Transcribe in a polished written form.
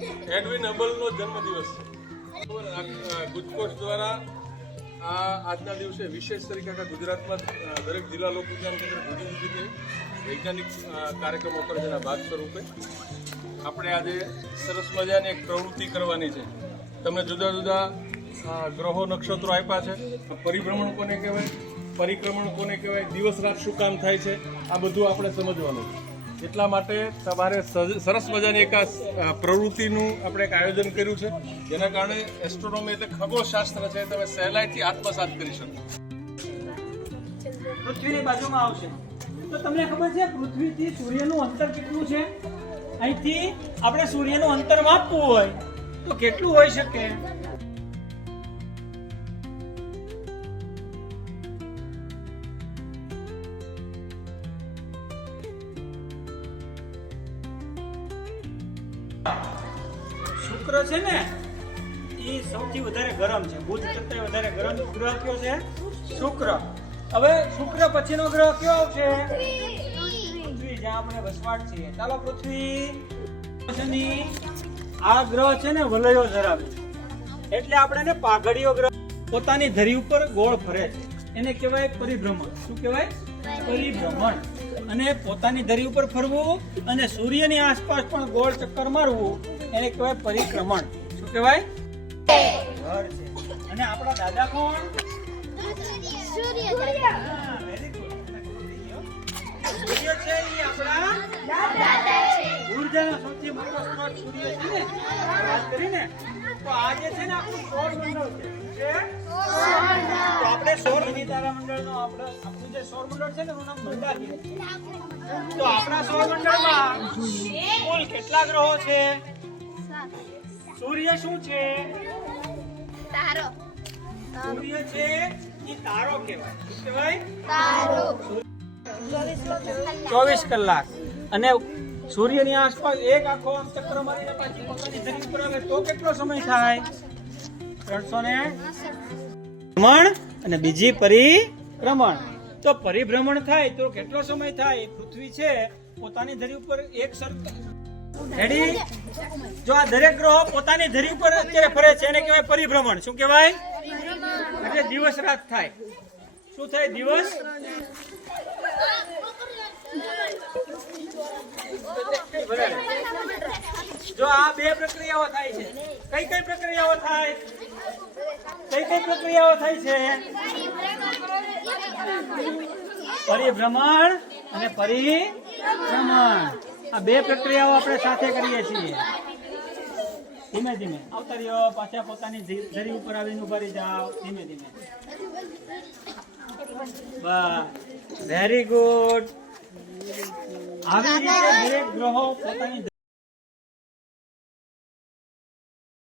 Edwin હબલનો જન્મદિવસ છે। ગુજકોસ્ટ દ્વારા આજના દિવસે વિશેષ તરીકે આખા ગુજરાતમાં દરેક જિલ્લા લોક વિજ્ઞાન કેન્દ્ર જુદી જુદી રીતે વૈજ્ઞાનિક કાર્યક્રમો કરે છે। એના ભાગ સ્વરૂપે આપણે આજે સરસ મજાની એક પ્રવૃત્તિ કરવાની છે। તમને જુદા જુદા ગ્રહો નક્ષત્રો આપ્યા છે। પરિભ્રમણ કોને કહેવાય, પરિક્રમણ કોને કહેવાય, દિવસ રાત શું કામ થાય છે, આ બધું આપણે સમજવાનું છે। એટલા માટે તમારે સરસ મજાની એક પ્રવૃત્તિનું આપણે એક આયોજન કર્યું છે, જેના કારણે એસ્ટ્રોનોમી એટલે ખગોળશાસ્ત્ર છે તમે સહેલાઈથી આત્મસાત કરી શકો। પૃથ્વીની બાજુમાં આવશે તો તમને ખબર છે પૃથ્વીથી સૂર્યનું અંતર કેટલું છે? અહીંથી આપણે સૂર્યનું અંતર માપવું હોય તો કેટલું હોઈ શકે? શુક્ર છે ને એ સૌથી વધારે ગરમ છે, બુધ કરતા વધારે ગરમ ગ્રહ કયો છે? શુક્ર। હવે શુક્ર પછીનો ગ્રહ કયો આવશે? પૃથ્વી, જ્યાં આપણે વસવાટ છીએ। ચાલો પૃથ્વી પછીની આ ગ્રહ છે ને વલયો ધરાવે છે, એટલે આપણે એને પાઘડીયો ગ્રહ પોતાની ધરી ઉપર ગોળ ફરે છે, એને કહેવાય પરિભ્રમણ। શું કહેવાય? પરિભ્રમણ। અને પોતાની ધરી ઉપર ફરવું અને સૂર્યની આસપાસ પણ ગોળ ચક્કર મારવું એને કહેવાય પરિક્રમણ। શું કહેવાય? ઘર છે। અને આપણા દાદા કોણ? સૂર્ય। Very good. સૂર્ય છે એ આપણા દાદા છે। ઊર્જાનો સૌથી મોટો સ્ત્રોત સૂર્ય છે ને, વાત કરીને તો આજે છે ને આપણું સૌરમંડળ છે। તો આપણે સૌર તારામંડળનો આપણું જે સૌરમંડળ છે ને એનું નામ મંદાકિની છે। તો આપણા સૌરમંડળમાં કુલ કેટલા ગ્રહો છે? સૂર્ય શું છે? તારો। સૂર્ય છે એ તારો કહેવાય। શું કહેવાય? તારો। 24 કલાક। અને સૂર્યની આસપાસ એક આખો આમ ચક્ર મારીને પાછી પોતાની ધરી ઉપર આવે તો કેટલો સમય થાય? 360 અને બીજી પરિભ્રમણ। તો પરિભ્રમણ થાય તો કેટલો સમય થાય? પૃથ્વી છે પોતાની ધરી ઉપર એક સરખા રેડી, જો આ દરેક ગ્રહો પોતાની ધરી ઉપર અત્યારે ફરે છે એને કહેવાય પરિભ્રમણ। શું કહેવાય? એટલે દિવસ રાત થાય। શું થાય? દિવસ। જો આ બે પ્રક્રિયાઓ થાય છે, કઈ કઈ પ્રક્રિયાઓ થાય? કઈ કઈ પ્રક્રિયાઓ થાય છે? પરિભ્રમણ અને પરિક્રમણ। આ બે પ્રક્રિયાઓ આપણે સાથે કરીએ છીએ। ધીમે ધીમે આવતા રહ્યો, પાછા પોતાની ધરી ઉપર આવીને ઉભા રહી જાઓ। ધીમે ધીમે, બસ, વેરી ગુડ। આવી રીતે દરેક ગ્રહો પોતાની